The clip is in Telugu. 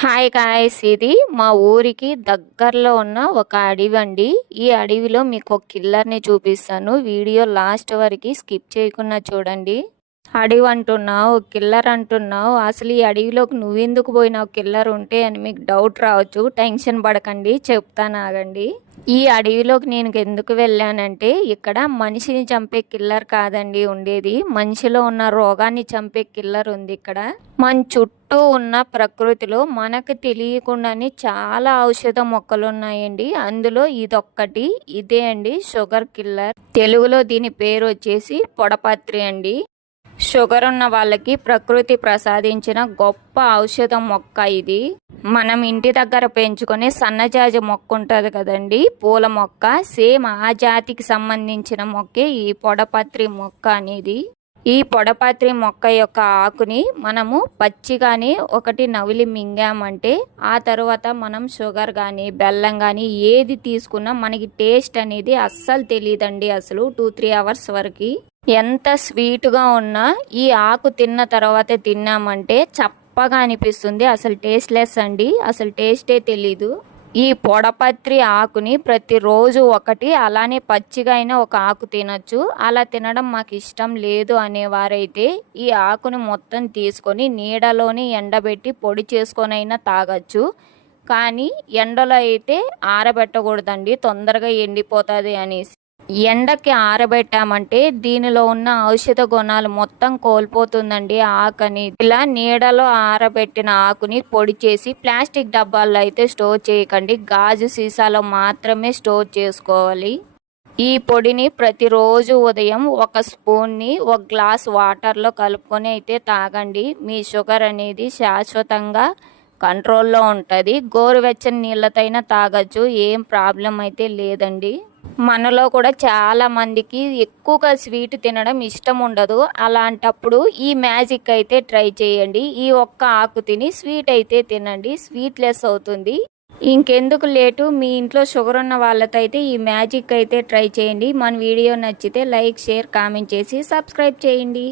హాయ్ గాయస్ ఇది మా ఊరికి దగ్గరలో ఉన్న ఒక అడవి అండి. ఈ అడవిలో మీకు ఒక కిల్లర్ని చూపిస్తాను. వీడియో లాస్ట్ వరకు స్కిప్ చేయకుండా చూడండి. అడవి అంటున్నావు కిల్లర్ అంటున్నావు. అసలు ఈ అడవిలోకి నువ్వెందుకు పోయినావు? కిల్లర్ ఉంటే అని మీకు డౌట్ రావచ్చు. టెన్షన్ పడకండి చెప్తాను ఆగండి. ఈ అడవిలోకి నేను ఎందుకు వెళ్ళానంటే ఇక్కడ మనిషిని చంపే కిల్లర్ కాదండి ఉండేది. మనిషిలో ఉన్న రోగాన్ని చంపే కిల్లర్ ఉంది ఇక్కడ. మన చుట్టూ ఉన్న ప్రకృతిలో మనకు తెలియకుండానే చాలా ఔషధ మొక్కలు ఉన్నాయండి. అందులో ఇదొక్కటి ఇదే అండి షుగర్ కిల్లర్. తెలుగులో దీని పేరు వచ్చేసి పొడపత్రి అండి. షుగర్ ఉన్న వాళ్ళకి ప్రకృతి ప్రసాదించిన గొప్ప ఔషధ మొక్క ఇది. మనం ఇంటి దగ్గర పెంచుకునే సన్నజాజి మొక్క ఉంటుంది కదండి. పూల మొక్క సేమ్ ఆ జాతికి సంబంధించిన మొక్కే ఈ పొడపత్రి మొక్క అనేది. ఈ పొడపత్రి మొక్క యొక్క ఆకుని మనము పచ్చిగానే ఒకటి నవిలి మింగామంటే ఆ తర్వాత మనం షుగర్ కానీ బెల్లం కానీ ఏది తీసుకున్నా మనకి టేస్ట్ అనేది అస్సలు తెలియదండి అసలు టూ త్రీ అవర్స్ వరకు. ఎంత స్వీట్గా ఉన్నా ఈ ఆకు తిన్న తర్వాతే తిన్నామంటే చప్పగా అనిపిస్తుంది. అసలు టేస్ట్లెస్ అండి. అసలు టేస్టే తెలీదు. ఈ పొడపత్రి ఆకుని ప్రతిరోజు ఒకటి అలానే పచ్చిగా అయినా ఒక ఆకు తినొచ్చు. అలా తినడం మాకు ఇష్టం లేదు అనేవారైతే ఈ ఆకుని మొత్తం తీసుకొని నీడలోని ఎండబెట్టి పొడి చేసుకొని అయినా తాగొచ్చు. కానీ ఎండలో అయితే ఆరబెట్టకూడదండి. తొందరగా ఎండిపోతుంది అనేసి. ఎండకి ఆరబెట్టామంటే దీనిలో ఉన్న ఔషధ గుణాలు మొత్తం కోల్పోతుందండి ఆకని. ఇలా నీడలో ఆరబెట్టిన ఆకుని పొడి చేసి ప్లాస్టిక్ డబ్బాల్లో అయితే స్టోర్ చేయకండి. గాజు సీసాలో మాత్రమే స్టోర్ చేసుకోవాలి. ఈ పొడిని ప్రతిరోజు ఉదయం ఒక స్పూన్ని ఒక గ్లాస్ వాటర్లో కలుపుకొని అయితే తాగండి. మీ షుగర్ అనేది శాశ్వతంగా కంట్రోల్లో ఉంటుంది. గోరువెచ్చని నీళ్ళతైనా తాగొచ్చు. ఏం ప్రాబ్లం అయితే లేదండి. మనలో కూడా చాలా మందికి ఎక్కువగా స్వీట్ తినడం ఇష్టం ఉండదు. అలాంటప్పుడు ఈ మ్యాజిక్ అయితే ట్రై చేయండి. ఈ ఒక్క ఆకు తిని స్వీట్ అయితే తినండి. స్వీట్ లెస్ అవుతుంది. ఇంకెందుకు లేటు? మీ ఇంట్లో షుగర్ ఉన్న వాళ్ళతో అయితే ఈ మ్యాజిక్ అయితే ట్రై చేయండి. మన వీడియో నచ్చితే లైక్ షేర్ కామెంట్ చేసి సబ్స్క్రైబ్ చేయండి.